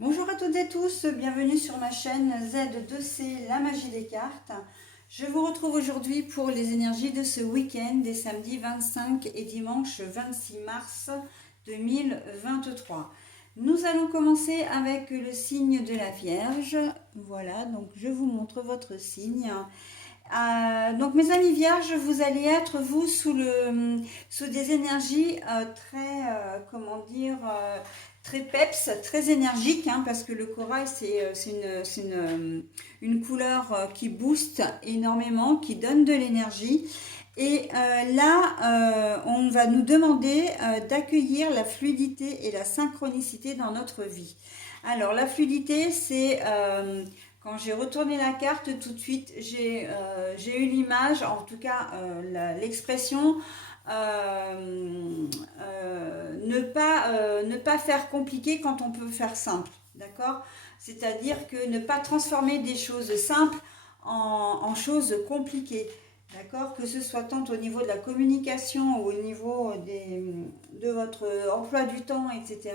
Bonjour à toutes et tous, bienvenue sur ma chaîne Z2C, la magie des cartes. Je vous retrouve aujourd'hui pour les énergies de ce week-end des samedis 25 et dimanche 26 mars 2023. Nous allons commencer avec le signe de la Vierge. Voilà, donc je vous montre votre signe. Donc mes amis vierges, vous allez être vous sous des énergies très comment dire très peps, très énergiques, hein, parce que le corail c'est une couleur qui booste énormément, qui donne de l'énergie. Et là, on va nous demander d'accueillir la fluidité et la synchronicité dans notre vie. Alors la fluidité, c'est quand j'ai retourné la carte, tout de suite, j'ai eu l'image, en tout cas l'expression, ne pas faire compliqué quand on peut faire simple. D'accord? C'est-à-dire que ne pas transformer des choses simples en choses compliquées. D'accord? Que ce soit tant au niveau de la communication ou au niveau de votre emploi du temps, etc.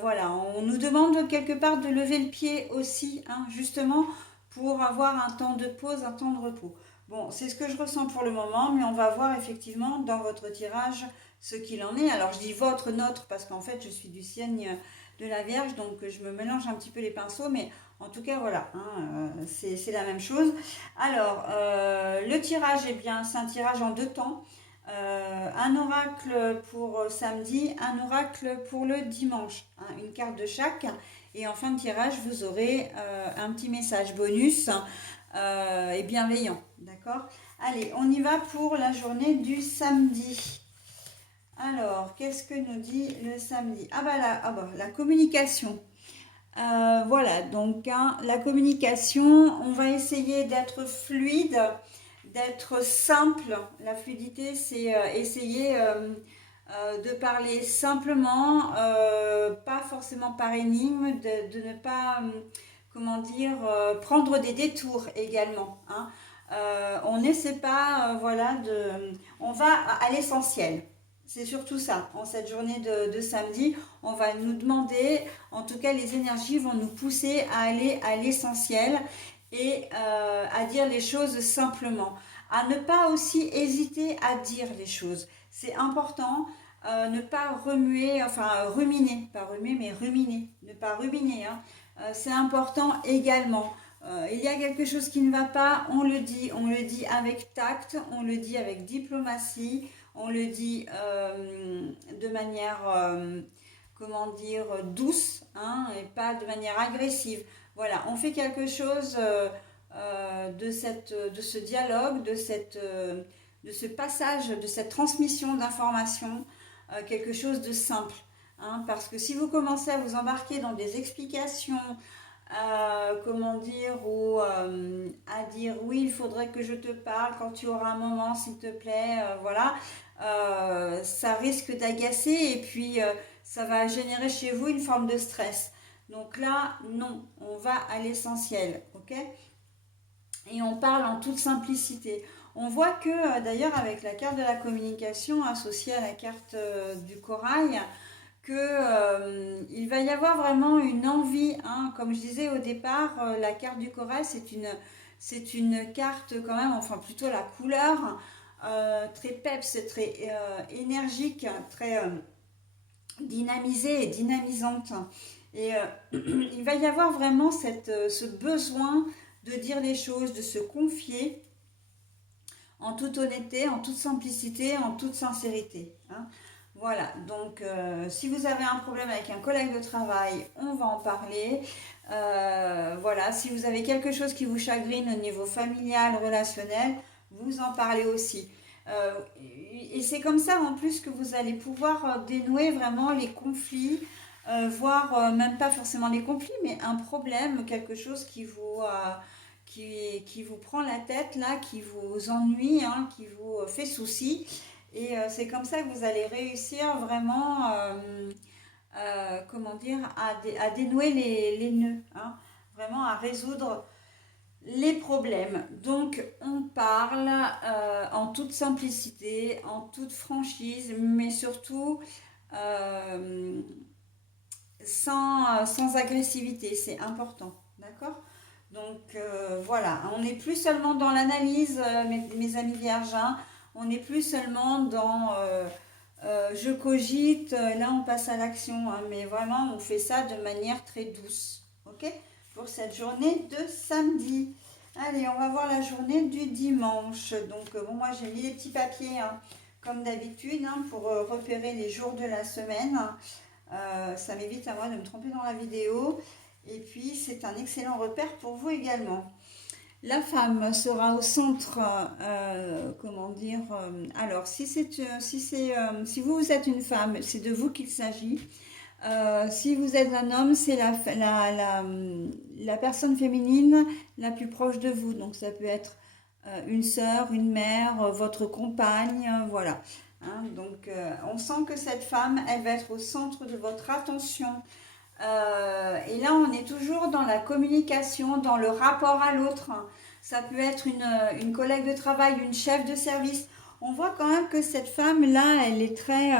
Voilà, on nous demande quelque part de lever le pied aussi, hein, justement pour avoir un temps de pause, un temps de repos. Bon, c'est ce que je ressens pour le moment, mais on va voir effectivement dans votre tirage ce qu'il en est. Alors je dis votre, notre, parce qu'en fait je suis du signe de la Vierge, donc je me mélange un petit peu les pinceaux, mais en tout cas voilà, hein, c'est la même chose. Alors, le tirage, eh bien, c'est un tirage en deux temps. Un oracle pour samedi, un oracle pour le dimanche, hein, une carte de chaque. Et en fin de tirage, vous aurez un petit message bonus et bienveillant. D'accord? Allez, on y va pour la journée du samedi. Alors, qu'est-ce que nous dit le samedi? La communication. Voilà, donc hein, la communication, on va essayer d'être fluide, d'être simple. La fluidité, c'est essayer de parler simplement, pas forcément par énigme, de ne pas, comment dire, prendre des détours également, hein. On n'essaie pas, voilà, on va à l'essentiel. C'est surtout ça, en cette journée de samedi, on va nous demander, en tout cas les énergies vont nous pousser à aller à l'essentiel et à dire les choses simplement, à ne pas aussi hésiter à dire les choses. C'est important, ne pas remuer, enfin ruminer, pas remuer mais ruminer, ne pas ruminer, hein. C'est important également. Il y a quelque chose qui ne va pas, on le dit avec tact, on le dit avec diplomatie, on le dit de manière, comment dire, douce, hein, et pas de manière agressive. Voilà, on fait quelque chose de ce dialogue, de ce passage, de cette transmission d'informations, quelque chose de simple. Hein, parce que si vous commencez à vous embarquer dans des explications, comment dire, ou à dire oui, il faudrait que je te parle quand tu auras un moment, s'il te plaît, voilà, ça risque d'agacer et puis ça va générer chez vous une forme de stress. Donc là, non, on va à l'essentiel, ok? Et on parle en toute simplicité. On voit que d'ailleurs avec la carte de la communication associée à la carte du corail, que il va y avoir vraiment une envie, hein. Comme je disais au départ, la carte du corail c'est une carte quand même, enfin plutôt la couleur très peps, très énergique, très dynamisée et dynamisante. Et il va y avoir vraiment ce besoin de dire les choses, de se confier en toute honnêteté, en toute simplicité, en toute sincérité, hein. Voilà, donc si vous avez un problème avec un collègue de travail, on va en parler. Voilà, si vous avez quelque chose qui vous chagrine au niveau familial, relationnel, vous en parlez aussi. Et c'est comme ça en plus que vous allez pouvoir dénouer vraiment les conflits, voire même pas forcément les conflits, mais un problème, quelque chose qui vous prend la tête là, qui vous ennuie, hein, qui vous fait souci. Et c'est comme ça que vous allez réussir vraiment, comment dire, à dénouer les nœuds, hein, vraiment à résoudre les problèmes. Donc on parle en toute simplicité, en toute franchise, mais surtout sans agressivité, c'est important, d'accord? Donc voilà, on n'est plus seulement dans l'analyse, mes amis vierges, hein. On n'est plus seulement dans je cogite, là on passe à l'action, hein, mais vraiment on fait ça de manière très douce, ok? Pour cette journée de samedi. Allez, on va voir la journée du dimanche. Donc bon, moi j'ai mis les petits papiers, hein, comme d'habitude, hein, pour repérer les jours de la semaine. Ça m'évite à moi de me tromper dans la vidéo. Et puis c'est un excellent repère pour vous également. La femme sera au centre, comment dire, alors si vous êtes une femme, c'est de vous qu'il s'agit. Si vous êtes un homme, c'est la personne féminine la plus proche de vous. Donc ça peut être une sœur, une mère, votre compagne, voilà. Hein, donc on sent que cette femme, elle va être au centre de votre attention. Et là, on est toujours dans la communication, dans le rapport à l'autre. Ça peut être une collègue de travail, une chef de service. On voit quand même que cette femme-là, elle est très...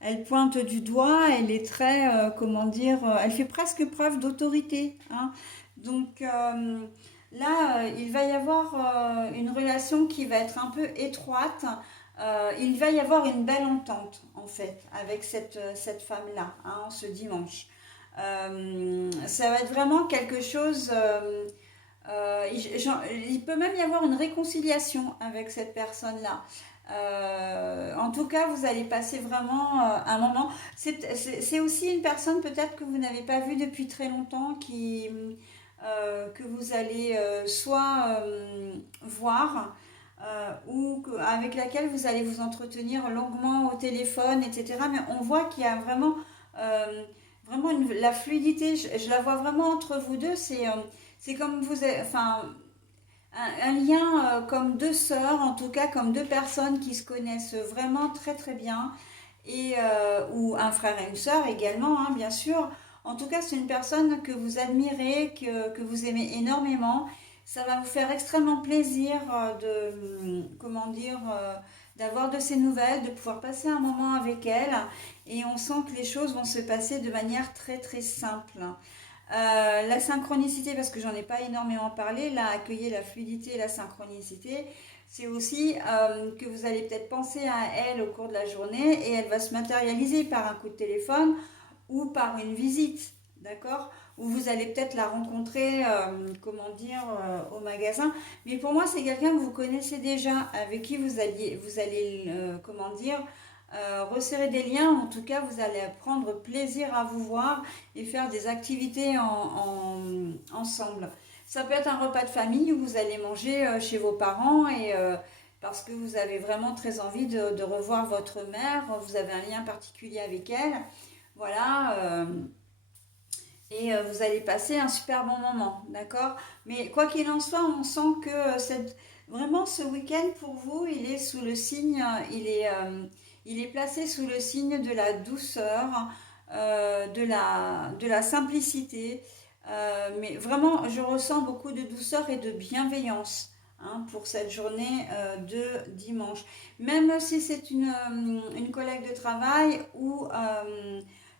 elle pointe du doigt, elle est très, comment dire, elle fait presque preuve d'autorité, hein. Donc là, il va y avoir une relation qui va être un peu étroite. Il va y avoir une belle entente, en fait, avec cette femme-là, hein, ce dimanche. Ça va être vraiment quelque chose. Il peut même y avoir une réconciliation avec cette personne-là. En tout cas, vous allez passer vraiment un moment. C'est aussi une personne peut-être que vous n'avez pas vue depuis très longtemps, que vous allez soit voir avec laquelle vous allez vous entretenir longuement au téléphone, etc. Mais on voit qu'il y a vraiment la fluidité. Je la vois vraiment entre vous deux. C'est comme enfin, un lien comme deux sœurs, en tout cas comme deux personnes qui se connaissent vraiment très très bien, ou un frère et une sœur également, hein, bien sûr. En tout cas, c'est une personne que vous admirez, que vous aimez énormément. Ça va vous faire extrêmement plaisir comment dire, d'avoir de ses nouvelles, de pouvoir passer un moment avec elle. Et on sent que les choses vont se passer de manière très très simple. La synchronicité, parce que j'en ai pas énormément parlé, là, accueillir la fluidité et la synchronicité, c'est aussi que vous allez peut-être penser à elle au cours de la journée et elle va se matérialiser par un coup de téléphone ou par une visite, d'accord? Ou vous allez peut-être la rencontrer, comment dire, au magasin. Mais pour moi, c'est quelqu'un que vous connaissez déjà, avec qui vous allez comment dire, resserrer des liens. En tout cas, vous allez prendre plaisir à vous voir et faire des activités ensemble. Ça peut être un repas de famille où vous allez manger chez vos parents parce que vous avez vraiment très envie de revoir votre mère, vous avez un lien particulier avec elle. Voilà. Et vous allez passer un super bon moment, d'accord? Mais quoi qu'il en soit, on sent que vraiment ce week-end pour vous, il est sous le signe, il est placé sous le signe de la douceur, de la simplicité. Mais vraiment, je ressens beaucoup de douceur et de bienveillance, hein, pour cette journée de dimanche. Même si c'est une collègue de travail ou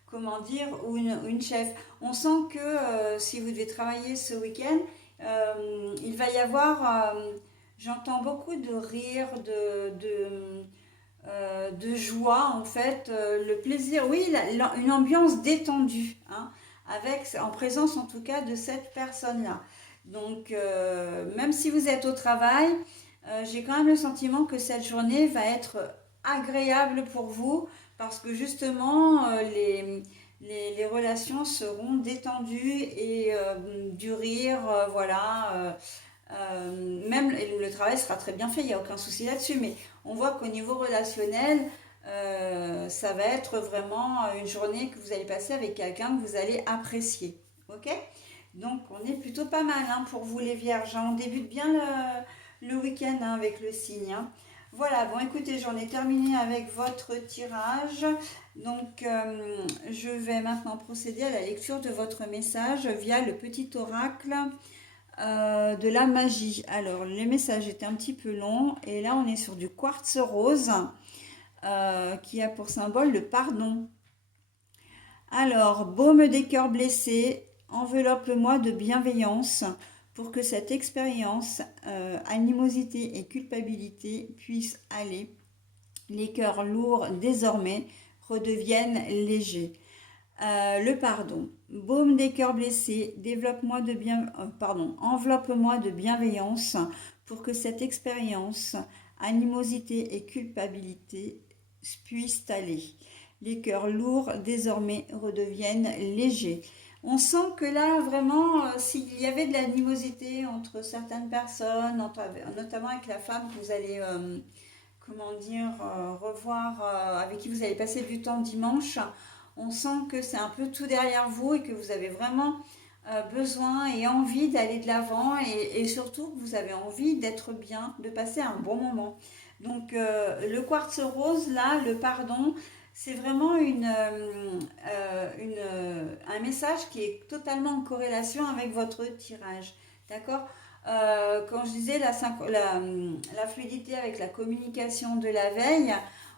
comment dire, ou une chef. On sent que si vous devez travailler ce week-end, il va y avoir, j'entends beaucoup de rire, de joie en fait, le plaisir, oui, une ambiance détendue, hein, en présence en tout cas de cette personne-là. Donc même si vous êtes au travail, j'ai quand même le sentiment que cette journée va être agréable pour vous parce que justement les relations seront détendues et du rire, voilà. Même le travail sera très bien fait, il n'y a aucun souci là-dessus, mais on voit qu'au niveau relationnel, ça va être vraiment une journée que vous allez passer avec quelqu'un que vous allez apprécier. Ok? Donc on est plutôt pas mal, hein, pour vous les vierges, hein. On débute bien le week-end, hein, avec le signe, hein. Voilà, bon écoutez, j'en ai terminé avec votre tirage. Donc je vais maintenant procéder à la lecture de votre message via le petit oracle de la magie. Alors, les messages étaient un petit peu longs et là, on est sur du quartz rose qui a pour symbole le pardon. Alors, baume des cœurs blessés, enveloppe-moi de bienveillance pour que cette expérience, animosité et culpabilité puisse aller. Les cœurs lourds désormais redeviennent légers. Le pardon. Baume des cœurs blessés, enveloppe-moi de bienveillance pour que cette expérience, animosité et culpabilité puissent aller. Les cœurs lourds désormais redeviennent légers. On sent que là, vraiment, s'il y avait de l'animosité entre certaines personnes, notamment avec la femme que vous allez, revoir, avec qui vous allez passer du temps dimanche, on sent que c'est un peu tout derrière vous et que vous avez vraiment besoin et envie d'aller de l'avant et surtout que vous avez envie d'être bien, de passer un bon moment. Donc le quartz rose, là, le pardon, c'est vraiment un message qui est totalement en corrélation avec votre tirage. D'accord. Quand je disais la fluidité avec la communication de la veille,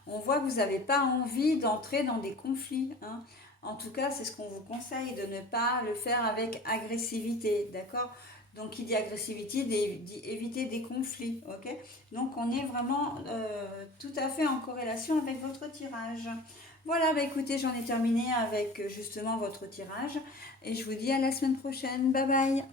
on voit que vous n'avez pas envie d'entrer dans des conflits, hein. En tout cas, c'est ce qu'on vous conseille, de ne pas le faire avec agressivité, d'accord. Donc, qui dit agressivité, dit éviter des conflits, ok. Donc, on est vraiment tout à fait en corrélation avec votre tirage. Voilà, bah écoutez, j'en ai terminé avec justement votre tirage et je vous dis à la semaine prochaine. Bye bye.